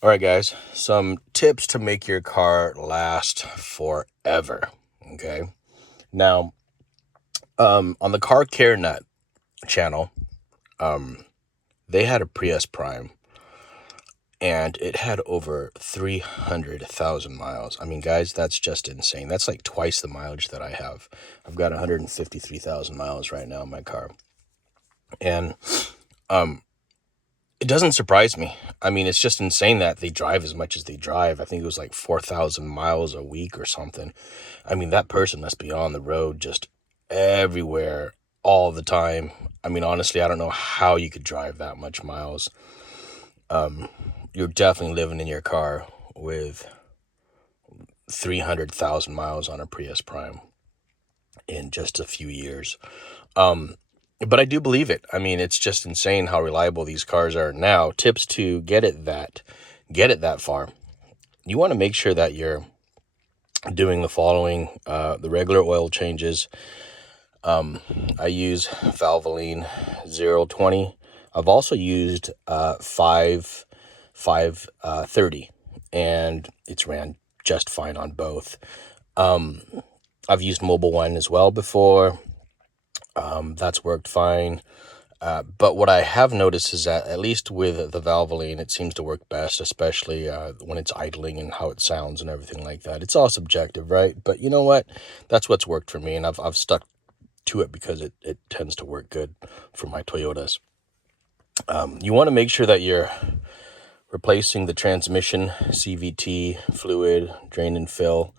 All right, guys, some tips to make your car last forever. Okay. Now, on the Car Care Nut channel, they had a Prius Prime and it had over 300,000 miles. I mean, guys, that's just insane. That's like twice the mileage that I have. I've got 153,000 miles right now in my car. And it doesn't surprise me. I mean, it's just insane that they drive as much as they drive. I think it was like 4,000 miles a week or something. I mean, that person must be on the road just everywhere all the time. I mean, honestly, I don't know how you could drive that much miles. You're definitely living in your car with 300,000 miles on a Prius Prime in just a few years. But I do believe it. I mean, it's just insane how reliable these cars are now. Tips to get it that far. You want to make sure that you're doing the following: the regular oil changes. I use Valvoline 020. I've also used 530, and it's ran just fine on both. I've used Mobile One as well before. That's worked fine. But what I have noticed is that, at least with the Valvoline, it seems to work best, especially when it's idling and how it sounds and everything like that. It's all subjective, right? But you know what? That's what's worked for me, and I've stuck to it because it tends to work good for my Toyotas. You want to make sure that you're replacing the transmission, CVT, fluid, drain and fill.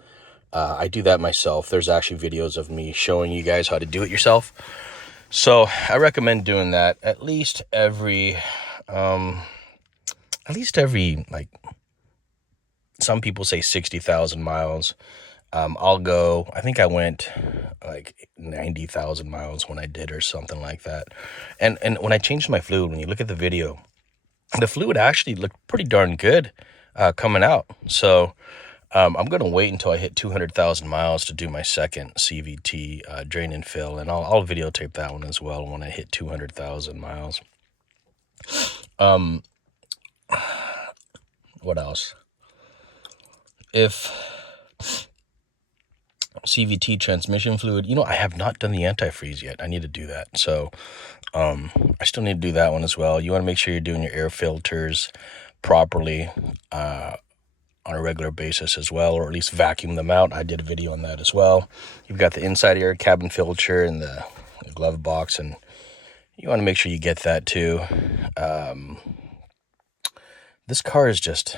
I do that myself. There's actually videos of me showing you guys how to do it yourself. So I recommend doing that at least every, like, some people say 60,000 miles. I think I went like 90,000 miles when I did, or something like that. And when I changed my fluid, when you look at the video, the fluid actually looked pretty darn good coming out. So I'm going to wait until I hit 200,000 miles to do my second CVT drain and fill, and I'll videotape that one as well when I hit 200,000 miles. What else? If CVT transmission fluid, I have not done the antifreeze yet. I need to do that. So I still need to do that one as well. You want to make sure you're doing your air filters properly on a regular basis as well, or at least vacuum them out. I did a video on that as well. You've got the inside air cabin filter in the glove box, and you want to make sure you get that too. This car is just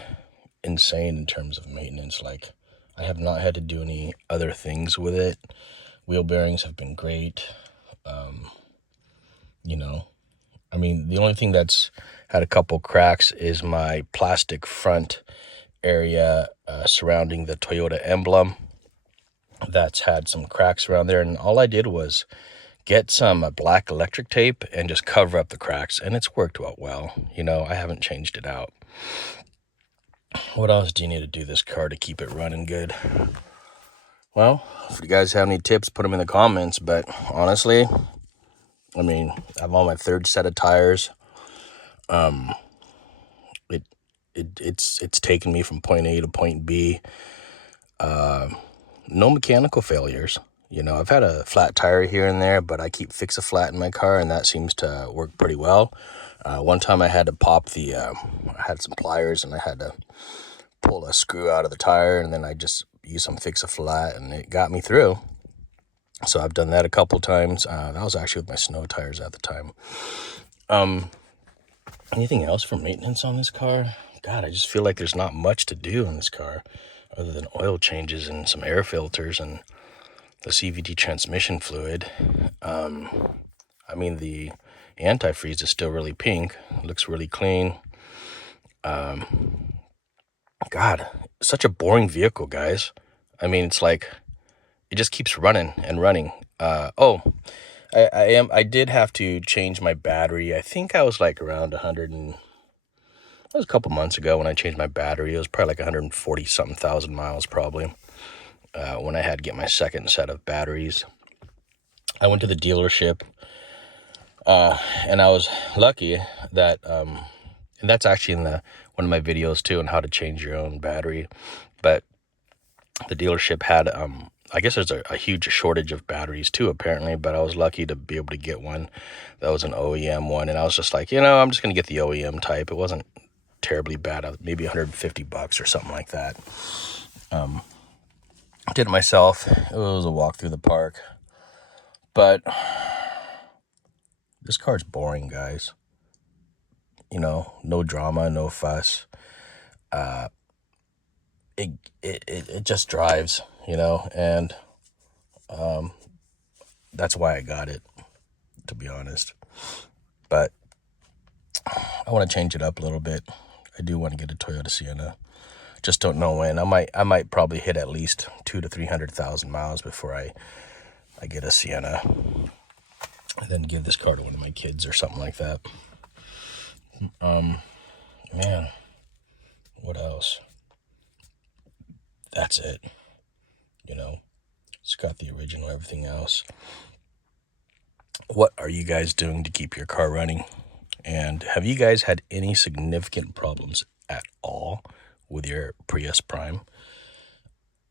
insane in terms of maintenance. Like, I have not had to do any other things with it. Wheel bearings have been great. I mean, the only thing that's had a couple cracks is my plastic front area surrounding the Toyota emblem. That's had some cracks around there, and all I did was get some black electric tape and just cover up the cracks, and it's worked out well. I haven't changed it out. What else do you need to do this car to keep it running good? Well, if you guys have any tips, put them in the comments. But honestly, I mean, I have on my third set of tires. It's taken me from point A to point B. No mechanical failures. I've had a flat tire here and there, but I keep Fix-A-Flat in my car, and that seems to work pretty well. One time I had to I had some pliers, and I had to pull a screw out of the tire, and then I just used some Fix-A-Flat, and it got me through. So I've done that a couple times. That was actually with my snow tires at the time. Anything else for maintenance on this car? God, I just feel like there's not much to do on this car other than oil changes and some air filters and the CVT transmission fluid. I mean, the antifreeze is still really pink. It looks really clean. God, such a boring vehicle, guys. I mean, it's like it just keeps running and running. I did have to change my battery. I think I was like around 100 and that was a couple months ago when I changed my battery. It was probably like 140 something thousand miles probably. When I had to get my second set of batteries. I went to the dealership, and I was lucky that And that's actually in one of my videos too, on how to change your own battery. But the dealership had, I guess there's a huge shortage of batteries too, apparently, but I was lucky to be able to get one that was an OEM one. And I was just like, I'm just going to get the OEM type. It wasn't terribly bad, maybe $150 or something like that. Did it myself. It was a walk through the park. But this car's boring, guys. No drama, no fuss. It just drives, and that's why I got it, to be honest. But I want to change it up a little bit. I do want to get a Toyota Sienna. Just don't know when. I might probably hit at least 200,000 to 300,000 miles before I get a Sienna, and then give this car to one of my kids or something like that. Man, what else? That's it. It's got the original, everything else. What are you guys doing to keep your car running? And have you guys had any significant problems at all with your Prius Prime?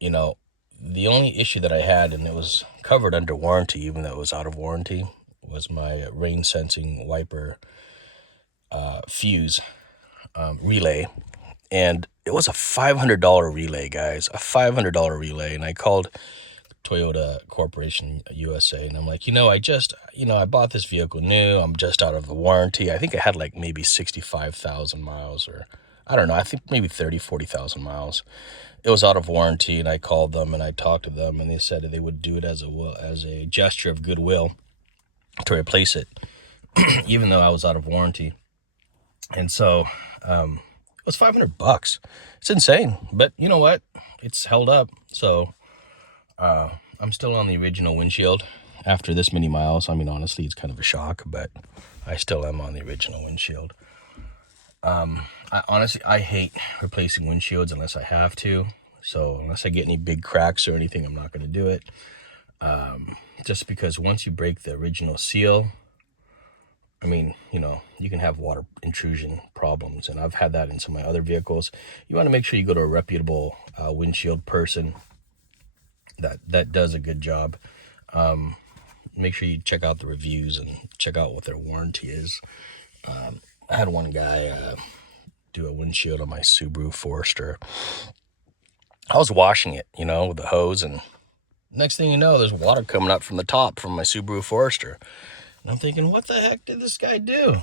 The only issue that I had, and it was covered under warranty, even though it was out of warranty, was my rain sensing wiper fuse relay. And it was a $500 relay, guys, a $500 relay. And I called Toyota Corporation USA, and I'm like, I bought this vehicle new. I'm just out of the warranty. I think it had like maybe 65,000 miles, or I don't know. I think maybe 40,000 miles. It was out of warranty, and I called them and I talked to them, and they said that they would do it as a gesture of goodwill to replace it, even though I was out of warranty. And so it was $500. It's insane, but you know what? It's held up. So I'm still on the original windshield after this many miles. I mean, honestly, it's kind of a shock, but I still am on the original windshield. I hate replacing windshields unless I have to. So unless I get any big cracks or anything, I'm not going to do it. Just because once you break the original seal, I mean, you can have water intrusion problems. And I've had that in some of my other vehicles. You want to make sure you go to a reputable windshield person that does a good job. Make sure you check out the reviews and check out what their warranty is. I had one guy do a windshield on my Subaru Forester. I was washing it, with the hose, and next thing you know, there's water coming up from the top from my Subaru Forester. And I'm thinking, what the heck did this guy do?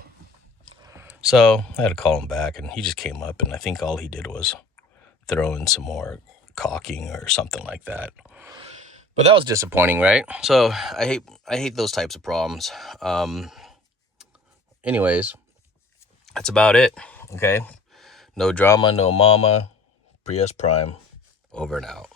So I had to call him back, and he just came up, and I think all he did was throw in some more caulking or something like that. But that was disappointing, right? So I hate those types of problems. Anyways, that's about it. Okay. No drama, no mama. Prius Prime, over and out.